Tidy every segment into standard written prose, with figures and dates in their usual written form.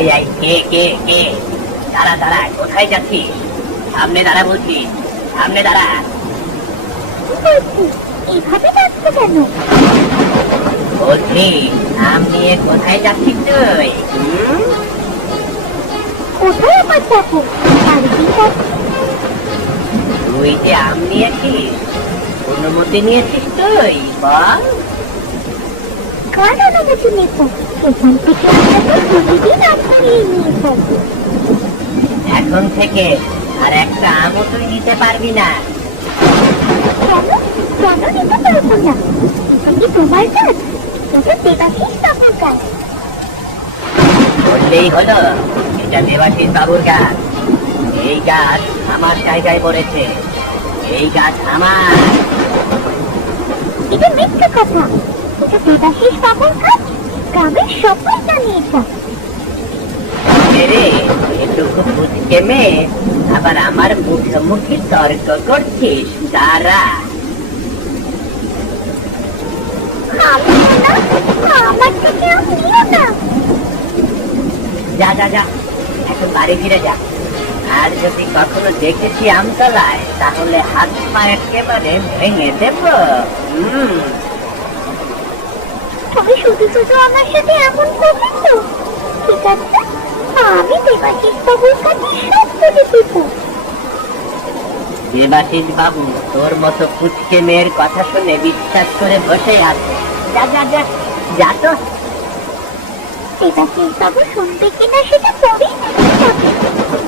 এই কে কে কে? দাঁড়া দাঁড়া, কোথায় যাচ্ছিস? সামনে দাঁড়া বলছি, সামনে দাঁড়া। এভাবে ডাকছো কেন? বলছি নাম নিয়ে কোথায় যাচ্ছিস তুই? কোথায় আমার যাবো? বাড়িতেই যাচ্ছি। তুই যে আম নিয়েছিস, অনুমতি নিয়েছিস তুই? বল। কার অনুমতি নেব? সেখান থেকে আমরা তো প্রতিদিন আম কুড়িয়ে নিয়ে যাই। এখন থেকে আর একটা আমও তুই নিতে পারবি না। কেন? কেন নিতে পারবো না? এটা কি তোমার কাজ? এটা দেবাশিস বাবুর কাজ। বললেই হলো, এটা দেবাশিস বাবুর গাছ। এই গাছ আমার জায়গায় পড়েছে, এই গাছ আমার। এটা মিথ্যে কথা। এটা দেবাশিস বাবুর কাজ। গ্রামের সবাই জানে এটা। রে এটুকু বুঝকে মেয়ে আবার আমার মুখোমুখি তর্ক করছিস? দাঁড়া। আমি না, আমার থেকে আম নিও না। যা যা যা, এখন বাড়ি ফিরে যা। আর যদি কখনো দেখেছি আমতলায়, তাহলে হাত পা একেবারে ভেঙে দেব। তুমি শুধু শুধু আমার সাথে এমন করবে তো? ঠিক আছে, আমি দেবাশিস বাবুর কাছে সব বলে দেব। দেবাশিস বাবু তোর মতো পুচকে মেয়ের কথা শুনে বিশ্বাস করে বসে আছে। যা যা যা, যা তো। দেবাশিস বাবু শুনবে কিনা সেটা পরেই দেখা যাবে।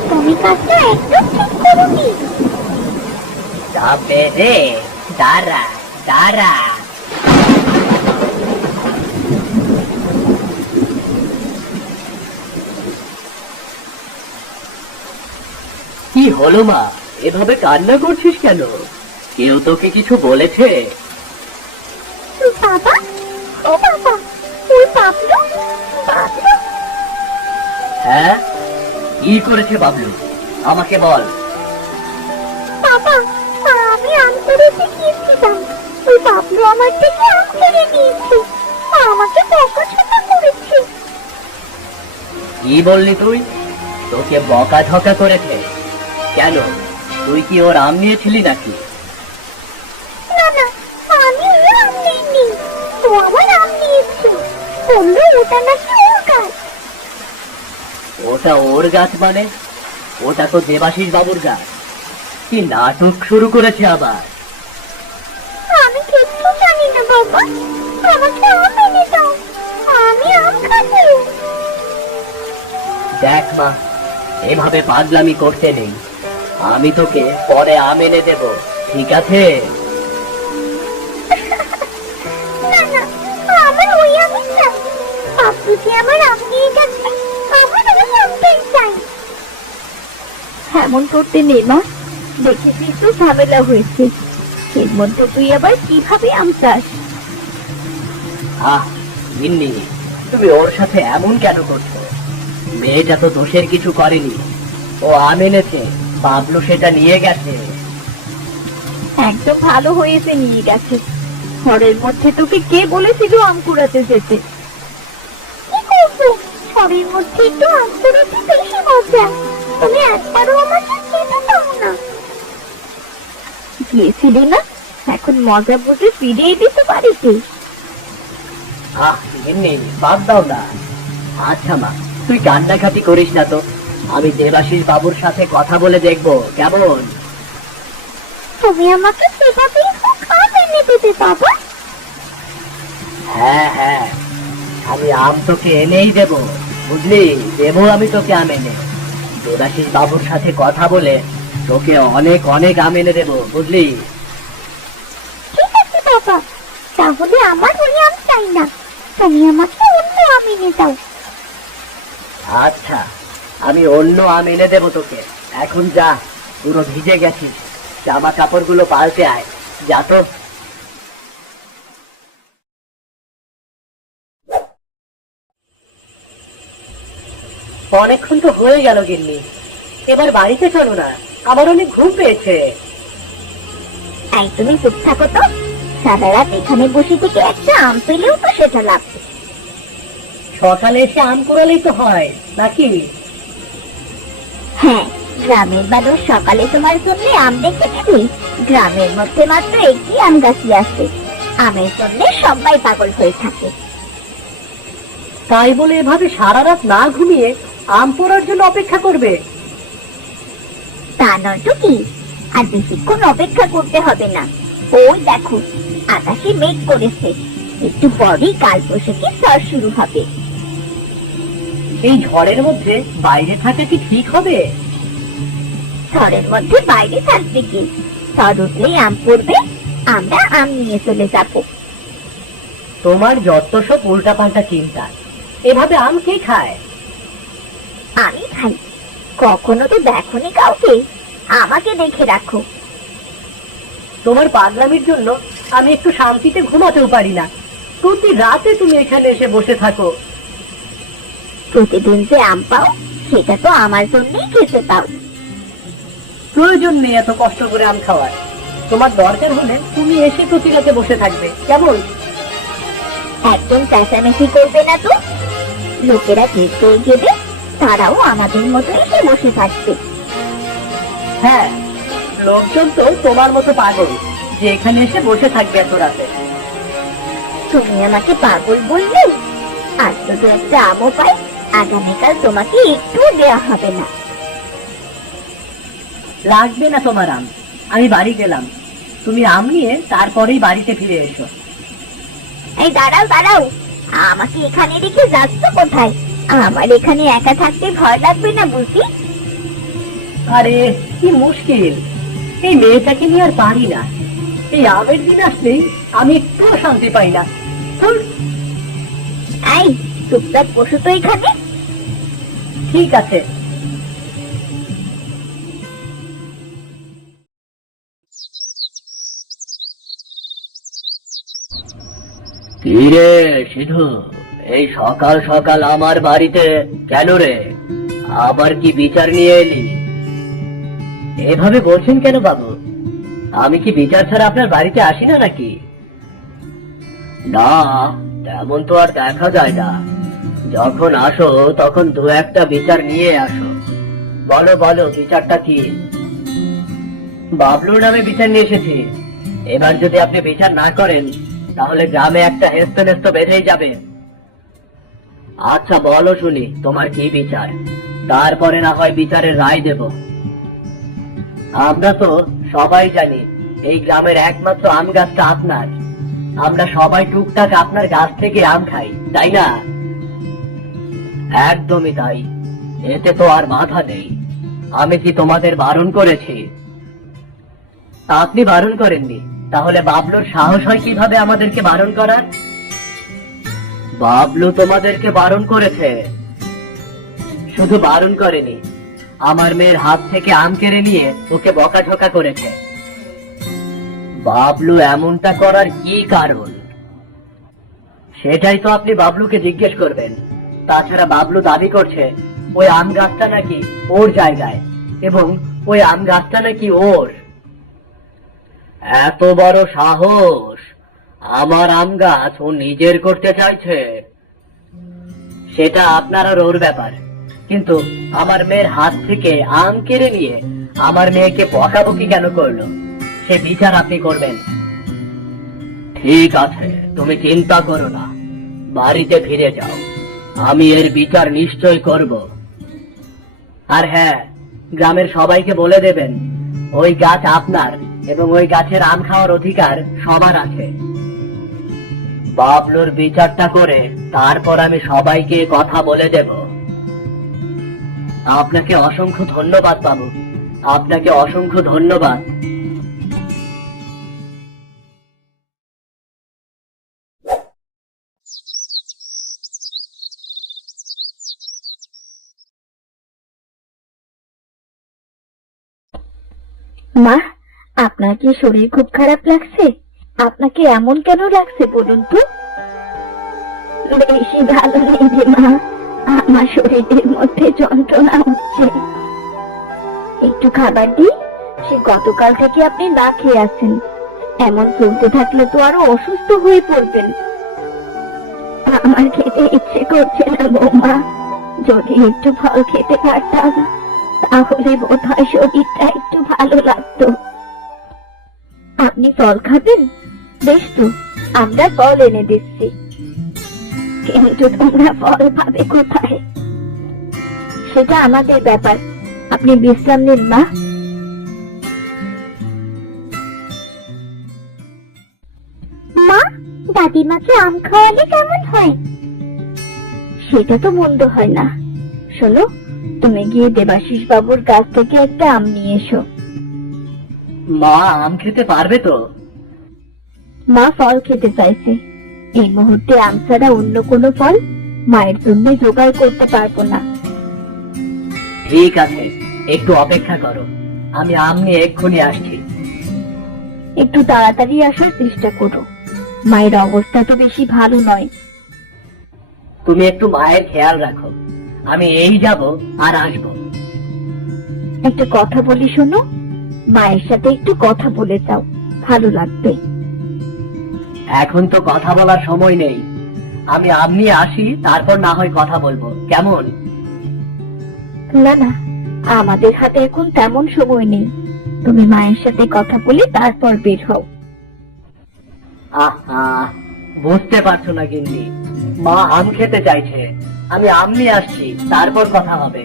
তুমি কাজটা একদম ঠিক করোনি। তবে রে, দাঁড়া দাঁড়া। কি হলো মা, এভাবে কান্না করছিস কেন? কেউ তোকে কিছু বলেছে? বাবা, ও বাবা, ওই বাবলু, বাবলু। হ্যাঁ, কি করেছে বাবলু? আমাকে বল। বাবা, আমি আম কুড়াতে গিয়েছিলাম। ওই বাবলু আমার থেকে আম কেড়ে নিয়েছে। আমাকে বকাঝকা করেছে। কি বললি তুই? তোকে বকাঝকা করেছে? কেন, তুই কি ওর আম নিয়েছিলি নাকি? না না, আমি ওই আম নিইনি। ও আমার আম নিয়েছে। বললো ওটা নাকি ওর গাছ। ওটা ওর গাছ মানে? ওটা তো দেবাশিস বাবুর গাছ। কি নাটক শুরু করেছে আবার? আমি কিচ্ছু জানি না বাবা। আমাকে আম এনে দাও, আমি আম খাবো। দেখ মা, এভাবে পাগলামি করতে নেই। আমি তোকে পরে আম এনে দেব, ঠিক আছে? না না, আমার ওই আমই চাই। বাবলু যে আমার আম নিয়ে গেছে, আমার ওই আমটাই চাই। এমন করতে নেই মা, দেখেছিস তো ঝামেলা হয়েছে। এর মধ্যে তুই আবার কিভাবে আম চাস? আহ মিন্নি, তুমি ওর সাথে এমন কেন করছো? মেয়েটা তো দোষের কিছু করেনি। ও আম এনেছে, বাবলু সেটা নিয়ে গেছে। একদম ভালো হয়েছে নিয়ে গেছে। ঘরের মধ্যে তোকে কে বলেছিল আম কুড়াতে যেতে? কি করবো, ঘরের মধ্যে একটু আম কুড়াতে বেশি মজা। তুমি একবারও আমাকে যেতে দাও না। গিয়েছিলি না, এখন মজা বুঝে ফিরিয়ে দিতে বাড়িতে। আহ মিন্নি, বাদ দাও না। আচ্ছা মা, তুই কান্নাকাটি করিস না তো। আমি দেবাশিস বাবুর সাথে কথা বলে দেখবো, কেমন? তুমি আমাকে সেভাবেই হোক আম এনে দেবে বাবা। হ্যাঁ হ্যাঁ, আমি আম তোকে এনেই দেব, বুঝলি? দেবো আমি তোকে আম এনে। দেবাশিস বাবুর সাথে কথা বলে তোকে অনেক অনেক আম এনে দেবো, বুঝলি? ঠিক আছে বাবা, তাহলে আমার ওই আম চাই না। তুমি আমাকে অন্য আম এনে দাও। আচ্ছা, আমি অন্য আম এনে দেবো তোকে। এখন যা, পুরো ভিজে গেছিস, জামা কাপড়গুলো পাল্টে আয়, যা তো। অনেকক্ষণ তো হয়ে গেল গিন্নি, এবার বাড়িতে চলো না, আমার অনেক ঘুম পেয়েছে। তাই তুমি চুপ থাকো তো। সারা রাত এখানে বসে থেকে একটা আম পেলেও তো সেটা লাভ। সকালে এসে আম কুড়ালেই তো হয় নাকি? হ্যাঁ, গ্রামের মানুষ সকালে তোমার জন্য আম দেখতে যাবে? গ্রামের মধ্যে মাত্র একটি আম গাছই আছে, আমের জন্য সবাই পাগল হয়ে থাকে। তাই বলে এভাবে সারা রাত না ঘুমিয়ে আম পোড়ার জন্য অপেক্ষা করবে? তা নয়তো কি, আর বেশিক্ষণ অপেক্ষা করতে হবে না। ওই দেখো, আকাশে মেঘ করেছে, একটু পরেই কালবৈশাখী ঝড় শুরু হবে। এই ঝড়ের মধ্যে বাইরে থাকা কি ঠিক হবে? ঝড়ের মধ্যে বাইরে থাকবে কি? ঝড় উঠলেই আম পড়বে, আমরা আম নিয়ে চলে যাব। তোমার যত সব উল্টাপাল্টা চিন্তা। এভাবে আম কে খায়? আমি খাই। কখনো তো দেখোনি কাউকে, আমাকে দেখে রাখো। তোমার পাগলামির জন্য আমি একটু শান্তিতে ঘুমাতেও পারি না। প্রতি রাতে তুমি এখানে এসে বসে থাকো। প্রতিদিন যে আম পাও, সেটা তো আমার জন্যই খেতে পাও। প্রয়োজন নেই এত কষ্ট করে আম খাওয়ার। তোমার দরকার হলে তুমি এসে প্রতি রাতে বসে থাকবে, কেমন? একদম চেঁচামেচি করবে না তো। লোকেরা দেখতে গেলে তারাও আমাদের মতো এসে বসে থাকবে। হ্যাঁ, লোকজন তো তোমার মতো পাগল যে এখানে এসে বসে থাকবে এত রাতে। তুমি আমাকে পাগল বললে? আজ যদি একটা আমও পাই, আগামীকাল তোমাকে একটু দেয়া হবে না। লাগবে না তোমার আম, আমি বাড়ি গেলাম। তুমি আম নিয়ে তারপরেই বাড়িতে ফিরে এসো। এই দাঁড়াও দাঁড়াও, আমাকে এখানে রেখে যাচ্ছ কোথায়? আমার এখানে একা থাকতে ভয় লাগবে না বুঝি? আরে কি মুশকিল, এই মেয়েটাকে নিয়ে আর পারি না। এই আমের দিন আসলেই আমি একটু শান্তি পাই না। ধুর। এই চুপচাপ বসো তো এখানে। ঠিক আছে। কি রে সিধু, এই সকাল সকাল আমার বাড়িতে কেন রে? আবার কি বিচার নিয়ে এলি? এভাবে বলছেন কেন বাবু? আমি কি বিচার ছাড়া আপনার বাড়িতে আসি না নাকি? না, তেমন তো আর দেখা যায় না। যখন আসো তখন দু একটা বিচার নিয়ে আসো। বলো বলো, বিচারটা কি? বাবলুর নামে বিচার নিয়ে এসেছি। এবার যদি আপনি বিচার না করেন তাহলে গ্রামে একটা হেস্তনেস্ত বেঁধেই যাবে। আচ্ছা বলো শুনি, তোমার কি বিচার? তারপরে না হয় বিচারের রায় দেব। আমরা তো সবাই জানি এই গ্রামের একমাত্র আম গাছটা আপনার। আমরা সবাই টুকটাক আপনার গাছ থেকে আম খাই, তাই না? একদমই তাই। এতে তো আর বাধা নেই। আমি কি তোমাদের বারণ করেছি? আপনি বারণ করেননি, তাহলে বাবলুর সাহস হয় কিভাবে আমাদেরকে বারণ করার? বাবলু তোমাদেরকে বারণ করেছে। শুধু বারণ করেনি, আমার মেয়ের হাত থেকে আম কেড়ে নিয়ে ওকে বকাঝকা করেছে। বাবলু এমনটা করার কি কারণ? সেটাই তো আপনি বাবলুকে জিজ্ঞেস করবেন। তাছাড়া বাবলু দাবি করছে ওই আম গাছটা নাকি ওর জায়গায় এবং ওই আম গাছটা নাকি ওর। এত বড় সাহস! আমার আম গাছ ও নিজের করতে চাইছে। সেটা আপনার আর ওর ব্যাপার, কিন্তু আমার মেয়ের হাত থেকে আম কেড়ে নিয়ে আমার মেয়েকে বকাবকি কেন করলো সে বিচার আপনি করবেন। ঠিক আছে, তুমি চিন্তা করো না, বাড়িতে ফিরে যাও। আমি এর বিচার নিশ্চয় করব। আর হ্যাঁ, গ্রামের সবাইকে বলে দেবেন ওই গাছ আপনার এবং ওই গাছের আম খাওয়ার অধিকার সবার আছে। বাবলুর বিচারটা করে তারপর আমি সবাইকে কথা বলে দেব। আপনাকে অসংখ্য ধন্যবাদ বাবু, আপনাকে অসংখ্য ধন্যবাদ। মা, আপনার কি শরীর খুব খারাপ লাগছে? আপনাকে এমন কেন লাগছে বলুন তো? বেশি ভালো নেই রে মা, আমার শরীরের মধ্যে যন্ত্রণা হচ্ছে। একটু খাবার দিই? সে গতকাল থেকে আপনি না খেয়ে আছেন। এমন চলতে থাকলে তো আরো অসুস্থ হয়ে পড়বেন। আমার খেতে ইচ্ছে করছে না বৌমা। যদি একটু ফল খেতে পারতাম তাহলে বোধহয় শরীরটা একটু ভালো লাগতো। আপনি ফল খাবেন? বেশ তো, আমরা ফল এনে দিচ্ছি। কিন্তু তোমরা ফল পাবে কোথায়? সেটা আমাদের ব্যাপার, আপনি বিশ্রাম নিন মা। মা, দাদিমাকে আম খাওয়ালে কেমন হয়? সেটা তো মন্দ হয় না। শোনো, তুমি গিয়ে দেবাশিস বাবুর কাছ থেকে একটা আম নিয়ে এসো। মা আম খেতে পারবে তো? মা ফল খেতে চাইছে। এই মুহূর্তে আম ছাড়া অন্য কোনো ফল মায়ের জন্য জোগাড় করতে পারবো না। ঠিক আছে, একটু অপেক্ষা করো, আমি আম নিয়ে এক্ষুনি আসছি। একটু তাড়াতাড়ি আসার চেষ্টা করো, মায়ের অবস্থা তো বেশি ভালো নয়। তুমি একটু মায়ের খেয়াল রাখো, আমি এই যাব আর আসবো। একটা কথা বলি শোনো, মায়ের সাথে একটু কথা বলে যাও, ভালো লাগবে। এখন তো কথা বলার সময় নেই, আমি আম নিয়ে আসি, তারপর না হয় কথা বলবো, কেমন? না না, আমাদের হাতে এখন তেমন সময় নেই। তুমি মায়ের সাথে কথা বলে তারপর বের হও। আহা, বুঝতে পারছো না গিন্নি, মা আম খেতে চাইছে, আমি আম নিয়ে আসছি, তারপর কথা হবে।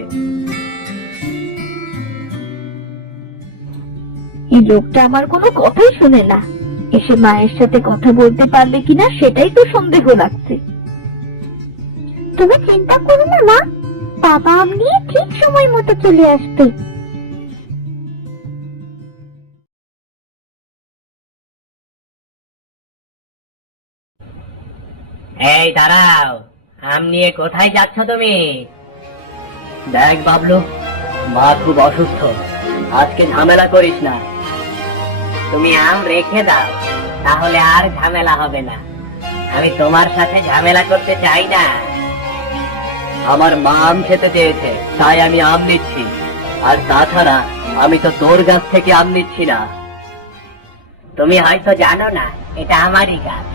এই লোকটা আমার কোনো কথাই শুনে না, এসে মায়ের সাথে কথা বলতে পারবে কিনা সেটাই তো সন্দেহ লাগছে। তুমি চিন্তা করো না মা, বাবা আম নিয়ে ঠিক সময় মতো চলে আসবে। এই দাঁড়াও, আম নিয়ে কোথায় যাচ্ছ তুমি? দেখ বাবলু, মা খুব অসুস্থ, আজকে ঝামেলা করিস না। তুমি আম রেখে দাও, তাহলে আর ঝামেলা হবে না। আমি তোমার সাথে ঝামেলা করতে চাই না। আমার মা আম খেতে চেয়েছে, তাই আমি আম নিচ্ছি। আর তাছাড়া আমি তো তোর গাছ থেকে আম নিচ্ছি না। তুমি হয়তো জানো না, এটা আমারই গাছ।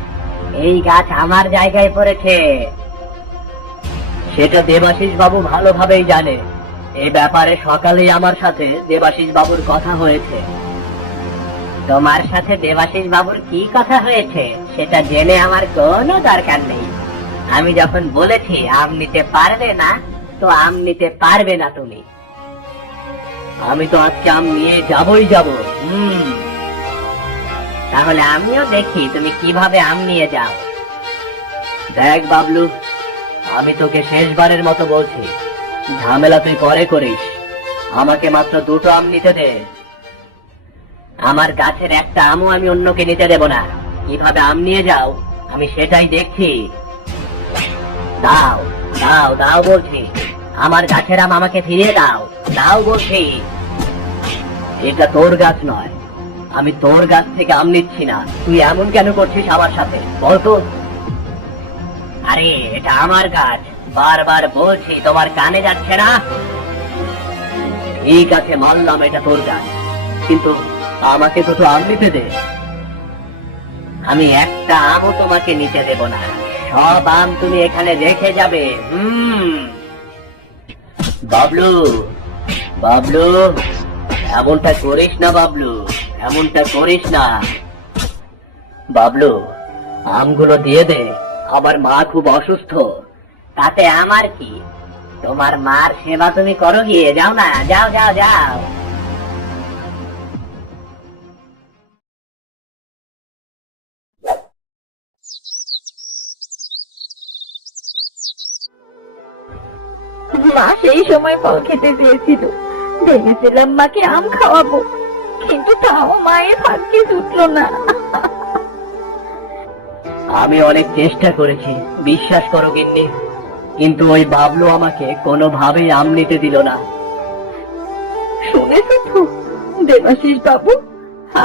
এই গাছ আমার জায়গায় পড়েছে। সেটা দেবাশিস বাবু ভালোভাবেই জানে। এই ব্যাপারে সকালেই আমার সাথে দেবাশিস বাবুর কথা হয়েছে। তোমার সাথে দেবাশিস বাবুর কি কথা হয়েছে সেটা জেনে আমার কোনো দরকার নেই। আমি যখন বলেছি আম নিতে পারবে না, তো আম নিতে পারবে না তুমি। আমি তো আজকে আম নিয়ে যাবই যাব। তাহলে আমিও দেখি তুমি কিভাবে আম নিয়ে যাও। দেখ বাবলু, আমি তোকে শেষবারের মতো বলছি, ঝামেলা তুই পরে করিস, আমাকে মাত্র দুটো আম নিতে দে। আমার গাছের একটা আমও আমি অন্যকে নিতে দেব না। কিভাবে আম নিয়ে যাও আমি সেটাই দেখছি। দাও দাও দাও বলছি, আমার গাছের আম আমাকে ফিরিয়ে দাও। দাও বলছি। এটা তোর গাছ নয়, আমি তোর গাছ থেকে আম নিচ্ছি না। তুই এমন কেন করছিস আমার সাথে বলতো? আরে এটা আমার গাছ, বারবার বলছি, তোমার কানে যাচ্ছে না? ঠিক আছে, মানলাম এটা তোর গাছ, কিন্তু আমাকে দুটো আম নিতে দে। আমি একটা আমও তোমাকে নিতে দেব না, সব আম তুমি এখানে রেখে যাবে। বাবলু, বাবলু, এমনটা করিস না বাবলু, এমনটা করিস না। বাবলু, আমগুলো দিয়ে দে, আমার মা খুব অসুস্থ। তাতে আমার কি? তোমার মার সেবা তুমি করো গিয়ে, যাও না, যাও যাও যাও। মা সেই সময় ফল খেতে চেয়েছিল, ভেবেছিলাম মাকে আম খাওয়াবো, কিন্তু তাও মায়ের ভাগ্যে জুটলো না। আমি অনেক চেষ্টা করেছি, বিশ্বাস করো গিন্নি, কিন্তু ওই বাবলু আমাকে কোনোভাবেই আম নিতে দিল না। শুনেছো তো দেবাশিস বাবু,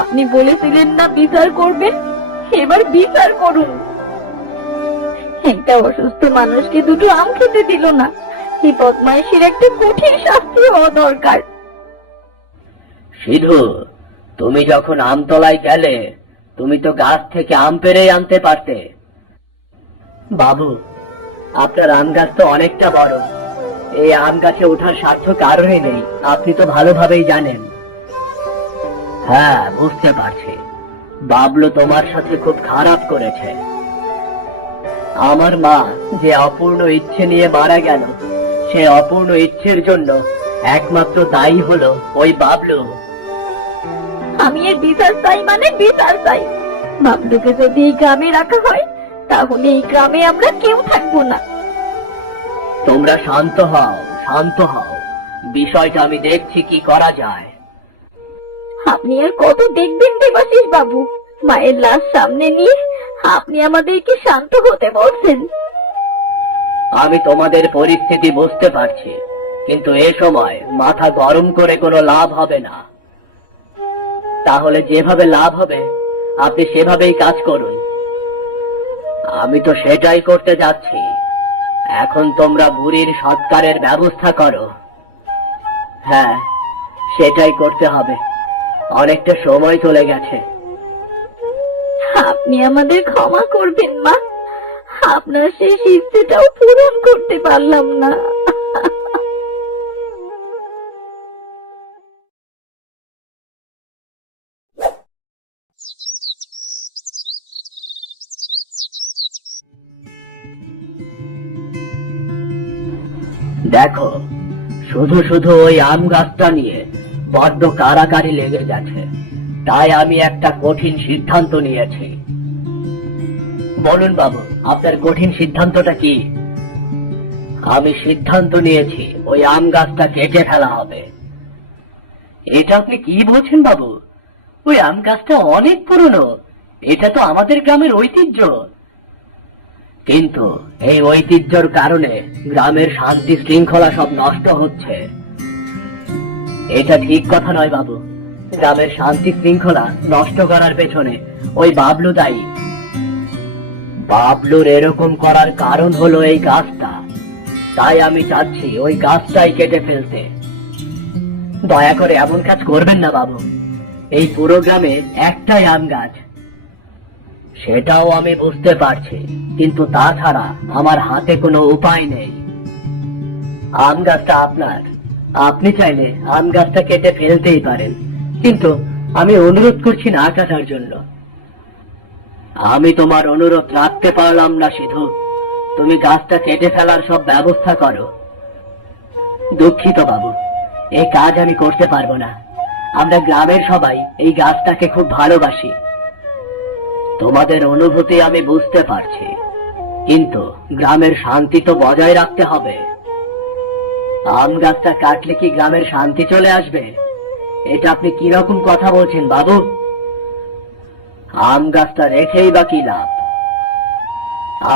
আপনি বলেছিলেন না বিচার করবেন, এবার বিচার করুন। একটা অসুস্থ মানুষকে দুটো আম খেতে দিল না, এই বদমাইশের একটা কঠিন শাস্তি হওয়া দরকার। সিধু, তুমি যখন আমতলায় গেলে, তুমি তো গাছ থেকে আম পেড়ে আনতে পারতে। বাবু, আপনার আম গাছ তো অনেকটা বড়, এই আম গাছে ওঠার স্বার্থ কারণে নেই, আপনি তো ভালোভাবেই জানেন। হ্যাঁ, বুঝতে পারছি। বাবলু তোমার সাথে খুব খারাপ করেছে। আমার মা যে অপূর্ণ ইচ্ছে নিয়ে মারা গেল, সে অপূর্ণ ইচ্ছের জন্য একমাত্র দায়ী হলো ওই বাবলু। আমি এর বিচার চাই, মানে বিচার চাই। বাবলুকে যদি এই গ্রামে রাখা হয় তাহলে এই গ্রামে আমরা কেউ থাকবো না। তোমরা শান্ত হও, শান্ত হও। বিষয়টা আমি দেখছি কি করা যায়। আপনি আর কত দেখবেন দেবাশিস বাবু? মায়ের লাশ সামনে নিয়ে আপনি আমাদেরকে শান্ত হতে বলছেন। আমি তোমাদের পরিস্থিতি বুঝতে পারছি, কিন্তু এ সময় মাথা গরম করে কোনো লাভ হবে না। তাহলে যেভাবে লাভ হবে আপনি সেভাবেই কাজ করুন। আমি তো সেটাই করতে যাচ্ছি। এখন তোমরা বুড়ির সৎকারের ব্যবস্থা করো। হ্যাঁ, সেটাই করতে হবে। অনেকটা সময় চলে গেছে। আপনি আমাদের ক্ষমা করবেন মা, আপনার শেষ ইচ্ছেটাও পূরণ করতে পারলাম না। দেখো, শুধু শুধু ওই আম গাছটা নিয়ে বড্ড কারাকারি লেগে গেছে, তাই আমি একটা কঠিন সিদ্ধান্ত নিয়েছি। বলুন বাবু, আপনার কঠিন সিদ্ধান্তটা কি? আমি সিদ্ধান্ত নিয়েছি ওই আম গাছটা কেটে ফেলা হবে। এটা আপনি কি বলছেন বাবু? ওই আম গাছটা অনেক পুরনো, এটা তো আমাদের গ্রামের ঐতিহ্য। কিন্তু এই ঐতিহ্যর কারণে গ্রামের শান্তি শৃঙ্খলা সব নষ্ট হচ্ছে। এটা ঠিক কথা নয় বাবু। গ্রামের শান্তি শৃঙ্খলা নষ্ট করার পেছনে ওই বাবলু দায়ী। বাবলুর এরকম করার কারণ হলো এই গাছটা, তাই আমি চাচ্ছি ওই গাছটাই কেটে ফেলতে। দয়া করে এমন কাজ করবেন না বাবু। এই পুরো গ্রামে একটাই আম গাছ। সেটাও আমি বুঝতে পারছি, কিন্তু তাছাড়া আমার হাতে কোনো উপায় নেই। আম গাছটা আপনার, আপনি চাইলে আম গাছটা কেটে ফেলতেই পারেন, কিন্তু আমি অনুরোধ করছি না কাটার জন্য। আমি তোমার অনুরোধ রাখতে পারলাম না সিধু। তুমি গাছটা কেটে ফেলার সব ব্যবস্থা করো। দুঃখিত বাবু, এই কাজ আমি করতে পারবো না। আমরা গ্রামের সবাই এই গাছটাকে খুব ভালোবাসি। তোমাদের অনুভূতি আমি বুঝতে পারছি, কিন্তু গ্রামের শান্তি তো বজায় রাখতে হবে। আম গাছটা কাটলে কি গ্রামের শান্তি চলে আসবে? এটা আপনি কিরকম কথা বলছেন বাবু? আম গাছটা রেখেই বা কি লাভ?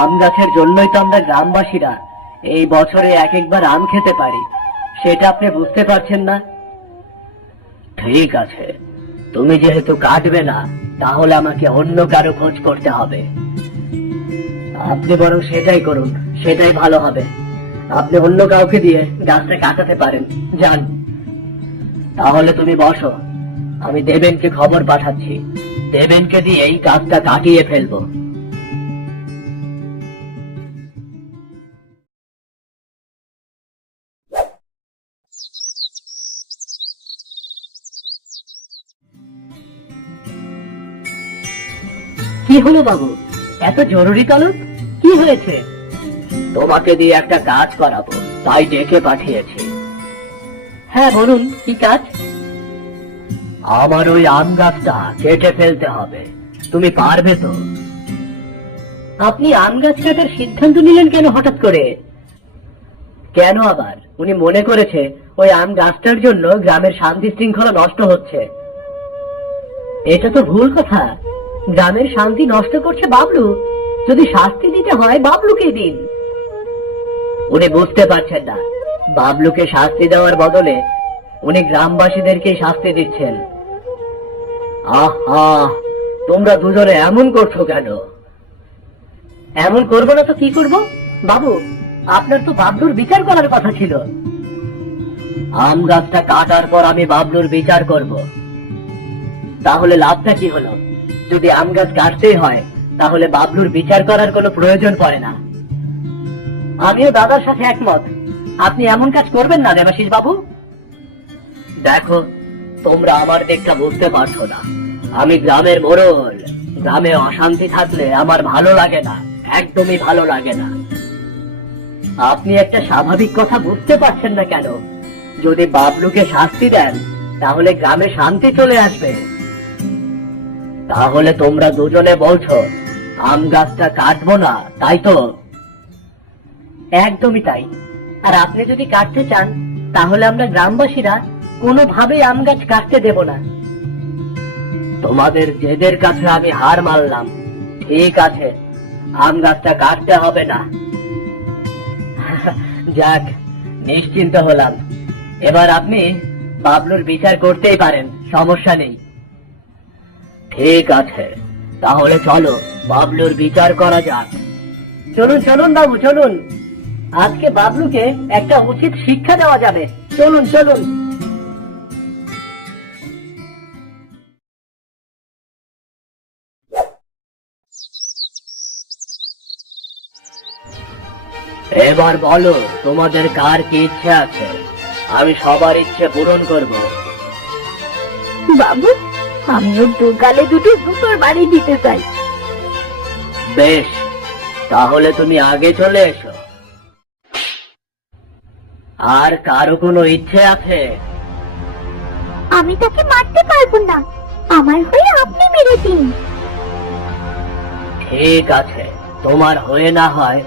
আম গাছের জন্যই তো আমরা গ্রামবাসীরা এই বছরে এক একবার আম খেতে পারি, সেটা আপনি বুঝতে পারছেন না? ঠিক আছে, তুমি যেহেতু কাটবে না, তাহলে আমাকে অন্য কারো খোঁজ করতে হবে। আপনি বরং সেটাই করুন, সেটাই ভালো হবে। আপনি অন্য কাউকে দিয়ে গাছটা কাটাতে পারেন, যান। তাহলে তুমি বসো, আমি দেবেনকে খবর পাঠাচ্ছি। দেবেনকে দিয়ে এই গাছটা কাটিয়ে ফেলবো। কি হলো বাবু, এত জরুরি তলব? কি হয়েছে? তোমাকে দিয়ে একটা কাজ করাবো, তাই ডেকে পাঠিয়েছি। হ্যাঁ বলুন, কি কাজ? আমার ওই আম গাছটা কেটে ফেলতে হবে। তুমি পারবে তো? আপনি আম গাছ কাটার সিদ্ধান্ত নিলেন কেন হঠাৎ করে? কেন আবার? উনি মনে করেছে ওই আম গাছটার জন্য গ্রামের শান্তি শৃঙ্খলা নষ্ট হচ্ছে। এটা তো ভুল কথা। গ্রামের শান্তি নষ্ট করছে বাবলু। যদি শাস্তি দিতে হয় বাবলুকে দিন। উনি বুঝতে পারছেন না, বাবলুকে শাস্তি দেওয়ার বদলে উনি গ্রামবাসীদেরকে শাস্তি দিচ্ছেন। আহা, তোমরা দুজনে এমন করছো কেন? এমন করবো না তো কি করব? বাবু, আপনার তো বাবলুর বিচার করার কথা ছিল। আম গাছটা কাটার পর আমি বাবলুর বিচার করব। তাহলে লাভটা কি হলো? যদি আম গাছ কাটতেই হয়, তাহলে বাবলুর বিচার করার কোনো প্রয়োজন পড়ে না। আমিও দাদার সাথে একমত। আপনি এমন কাজ করবেন না দেবাশিস বাবু। দেখো, তোমরা আমার দিকটা বুঝতে পারছো না। আমি গ্রামের মোড়ল। গ্রামে অশান্তি থাকলে আমার ভালো লাগে না, একদমই ভালো লাগে না। আপনি একটা স্বাভাবিক কথা বুঝতে পারছেন না কেন? যদি বাবলুকে শাস্তি দেন তাহলে গ্রামে শান্তি চলে আসবে। তাহলে তোমরা দুজনে বলছো আম গাছটা কাটবো না, তাই তো? একদমই তাই। আর আপনি যদি কাটতে চান তাহলে আমরা গ্রামবাসীরা কোনোভাবেই আম গাছ কাটতে দেব না। তোমাদের জেদের কাছে আমি হার মানলাম। ঠিক আছে, আম গাছটা কাটতে হবে না। যাক, নিশ্চিন্ত হলাম। এবার আপনি বাবলুর বিচার করতেই পারেন, সমস্যা নেই। ঠিক আছে, তাহলে চলো বাবলুর বিচার করা যাক। চলুন চলুন বাবু, চলুন। আজকে বাবলুকে একটা উচিত শিক্ষা দেওয়া যাবে। চলুন চলুন। এবার বলো, তোমাদের কার কি ইচ্ছে আছে? আমি সবার ইচ্ছে পূরণ করব। বাবু, আমিও দুগালে দুটো জুতোর বাড়ি দিতে চাই। বেশ, তাহলে তুমি আগে চলে এসো। আর কারো কোনো ইচ্ছে আছে? আমি তাকে মারতে পারবো না, আমার হয়ে আপনি মেরে দিন। ঠিক আছে, তোমার হয়ে না হয়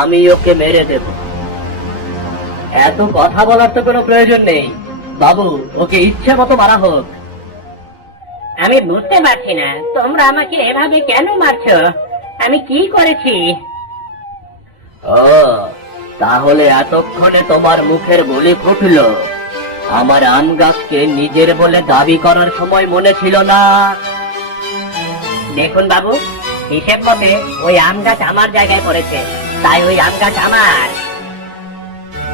আমি ওকে মেরে দেব। এত কথা বলার তো কোনো প্রয়োজন নেই। বাবু, ওকে ইচ্ছে মতো মারা হোক। আমি বুঝতে পারছি না, তোমরা আমাকে এভাবে কেন মারছো? আমি কি করেছি? ও, তাহলে এতক্ষণে তোমার মুখের বলি ফুটলো। আমার আম গাছকে নিজের বলে দাবি করার সময় মনে ছিল না। দেখুন বাবু, হিসেব মতে ওই আম গাছ আমার জায়গায় পড়েছে, তাই ওই আম গাছ আমার।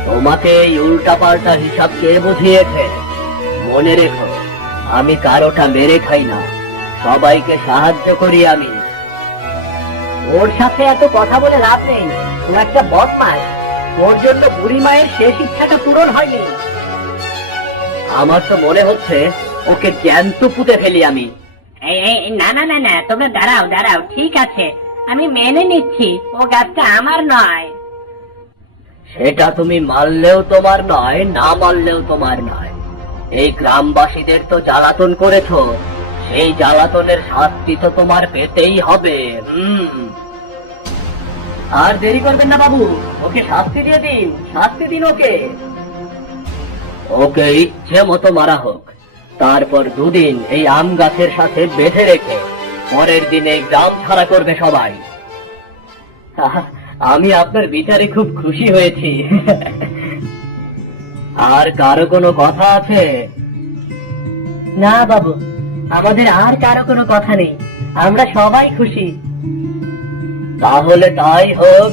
তোমাকে এই উল্টা পাল্টা হিসাব কে বুঝিয়েছে? মনে রেখো, আমি কারোটা মেরে খাই না, সবাইকে সাহায্য করি আমি। ওর সাথে এত কথা বলে লাভ নেই, ও একটা বদমাশ। ওর জন্য বুড়ি মায়ের শেষ ইচ্ছাটা পূরণ হয়নি। আমার তো মনে হচ্ছে ওকে জ্যান্ত পুঁতে ফেলি আমি। না না না না, তোমরা দাঁড়াও দাঁড়াও, ঠিক আছে, আমি মেনে নিচ্ছি ও গাছটা আমার নয়। সেটা তুমি মানলেও তোমার নয়, না মানলেও তোমার নয়। এই গ্রামবাসীদের তো জ্বালাতন করেছো, সেই জ্বালাতনের শাস্তি তো তোমার পেতেই হবে। আর দেরি করবেন না বাবু, ওকে শাস্তি দিয়ে দিন, শাস্তি দিন ওকে। ওকে ইচ্ছে মতো মারা হোক, তারপর দুদিন এই আম গাছের সাথে বেঁধে রেখে পরের দিনে গ্রাম ছাড়া করবে সবাই। আমি আপনার বিচারে খুব খুশি হয়েছি। আর কারো কোনো কথা আছে? না বাবু, আমাদের আর কারো কোনো কথা নেই, আমরা সবাই খুশি। তাহলে তাই হোক।